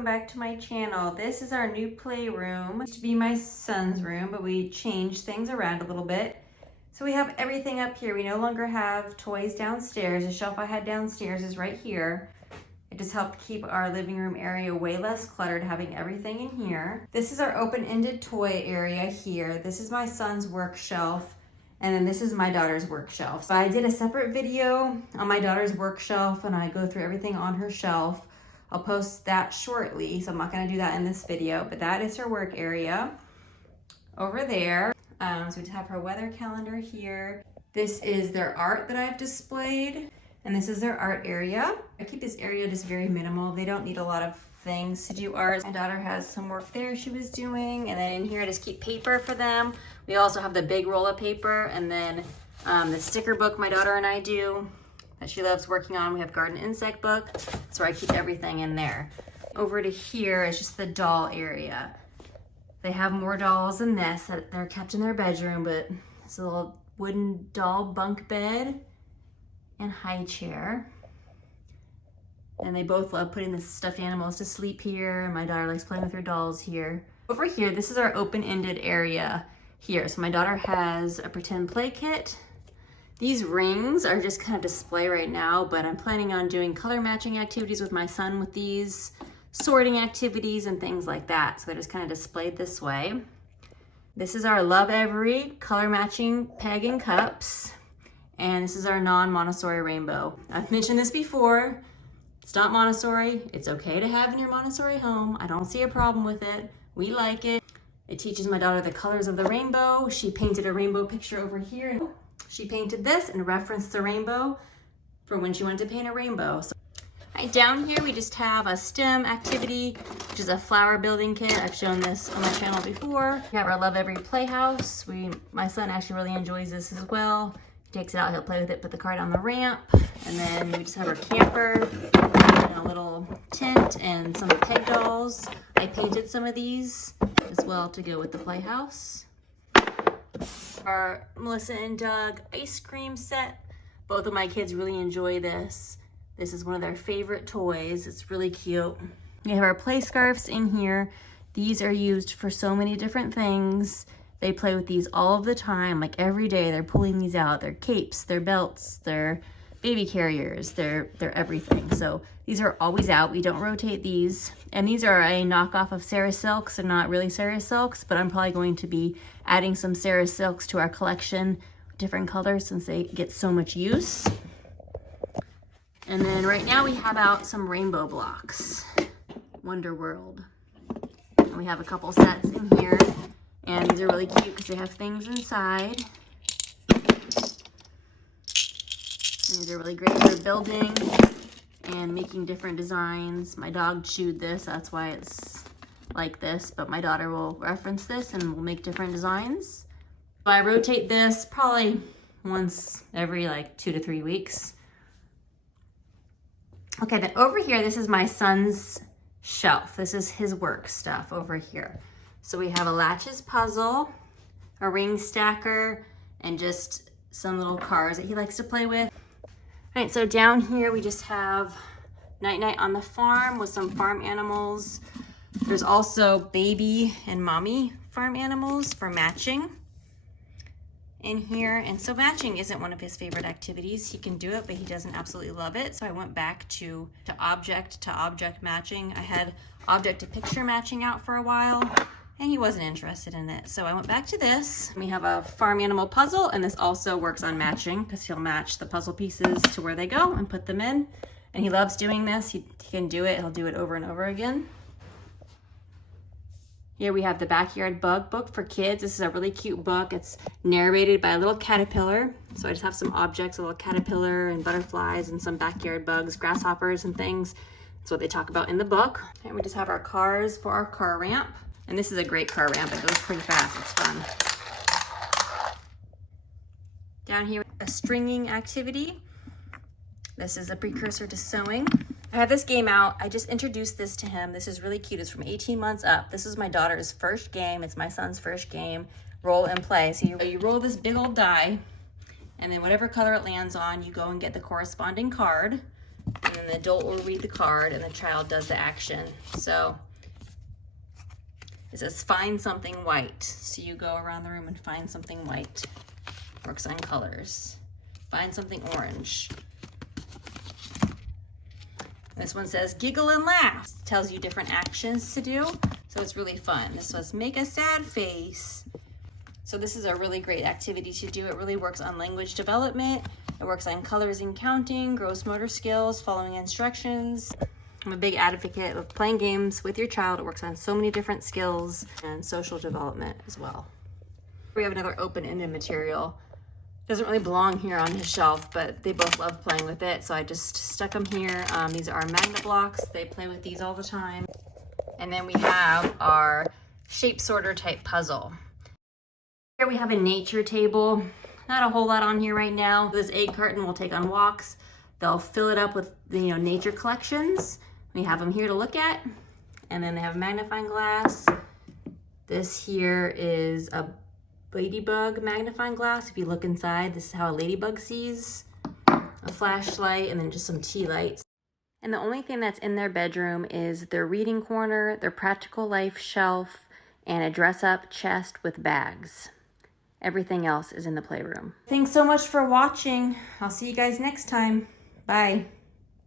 welcome back to my channel. This is our new playroom. It used to be my son's room, but we changed things around a little bit. So we have everything up here. We no longer have toys downstairs. The shelf I had downstairs is right here. It just helped keep our living room area way less cluttered, having everything in here. This is our open-ended toy area here. This is my son's work shelf. And then this is my daughter's work shelf. So I did a separate video on my daughter's work shelf and I go through everything on her shelf. I'll post that shortly, so I'm not gonna do that in this video, but that is her work area over there. So we have her weather calendar here. This is their art that I've displayed, and this is their art area. I keep this area just very minimal. They don't need a lot of things to do art. My daughter has some work there she was doing, and then in here I just keep paper for them. We also have the big roll of paper, and then the sticker book my daughter and I do that she loves working on. We have garden insect book, so I keep everything in there. Over to here is just the doll area. They have more dolls than this that they're kept in their bedroom, but it's a little wooden doll bunk bed and high chair. And they both love putting the stuffed animals to sleep here. And my daughter likes playing with her dolls here. Over here, this is our open-ended area here. So my daughter has a pretend play kit. These rings are just kind of display right now, but I'm planning on doing color matching activities with my son with these, sorting activities and things like that. So they're just kind of displayed this way. This is our Love Every color matching peg and cups. And this is our non-Montessori rainbow. I've mentioned this before. It's not Montessori. It's okay to have in your Montessori home. I don't see a problem with it. We like it. It teaches my daughter the colors of the rainbow. She painted a rainbow picture over here. She painted this and referenced the rainbow for when she wanted to paint a rainbow. So, right down here, we just have a STEM activity, which is a flower building kit. I've shown this on my channel before. We have our Love Every Playhouse. My son actually really enjoys this as well. He takes it out, he'll play with it, put the cart on the ramp. And then we just have our camper and a little tent and some peg dolls. I painted some of these as well to go with the playhouse. Our Melissa and Doug ice cream set. Both of my kids really enjoy this. This is one of their favorite toys. It's really cute. We have our play scarves in here. These are used for so many different things. They play with these all of the time, like every day they're pulling these out. They're capes, they're belts, they're baby carriers, they're everything. So these are always out. We don't rotate these. And these are a knockoff of Sarah Silks. They're not really Sarah Silks, but I'm probably going to be adding some Sarah Silks to our collection, different colors since they get so much use. And then right now we have out some rainbow blocks, Wonder World. And we have a couple sets in here, and these are really cute because they have things inside. And these are really great for building and making different designs. My dog chewed this, that's why it's like this, but my daughter will reference this and will make different designs. So I rotate this probably once every like 2 to 3 weeks. Okay, then over here, this is my son's shelf. This is his work stuff over here. So we have a latches puzzle, a ring stacker, and just some little cars that he likes to play with. All right, so down here we just have Night Night on the Farm with some farm animals. There's also baby and mommy farm animals for matching in here. And so matching isn't one of his favorite activities. He can do it, but he doesn't absolutely love it. So I went back to object matching. I had object to picture matching out for a while, and he wasn't interested in it. So I went back to this. We have a farm animal puzzle, and this also works on matching because he'll match the puzzle pieces to where they go and put them in. And he loves doing this. He can do it. He'll do it over and over again. Here we have the Backyard Bug book for kids. This is a really cute book. It's narrated by a little caterpillar. So I just have some objects, a little caterpillar and butterflies and some backyard bugs, grasshoppers and things. That's what they talk about in the book. And we just have our cars for our car ramp. And this is a great car ramp. It goes pretty fast. It's fun. Down here, a stringing activity. This is a precursor to sewing. I have this game out. I just introduced this to him. This is really cute. It's from 18 months up. This is my daughter's first game. It's my son's first game. Roll and play. So you roll this big old die, and then whatever color it lands on, you go and get the corresponding card. And then the adult will read the card and the child does the action. So it says find something white. So you go around the room and find something white. Works on colors. Find something orange. This one says giggle and laugh. Tells you different actions to do. So it's really fun. This was make a sad face. So this is a really great activity to do. It really works on language development. It works on colors and counting, gross motor skills, following instructions. I'm a big advocate of playing games with your child. It works on so many different skills and social development as well. We have another open-ended material. Doesn't really belong here on his shelf, but they both love playing with it, so I just stuck them here. These are magnet blocks. They play with these all the time. And then we have our shape sorter type puzzle. Here we have a nature table. Not a whole lot on here right now. This egg carton will take on walks. They'll fill it up with nature collections. We have them here to look at. And then they have a magnifying glass. This here is a ladybug magnifying glass. If you look inside, this is how a ladybug sees. A flashlight and then just some tea lights. And the only thing that's in their bedroom is their reading corner, their practical life shelf, and a dress-up chest with bags. Everything else is in the playroom. Thanks so much for watching. I'll see you guys next time. Bye.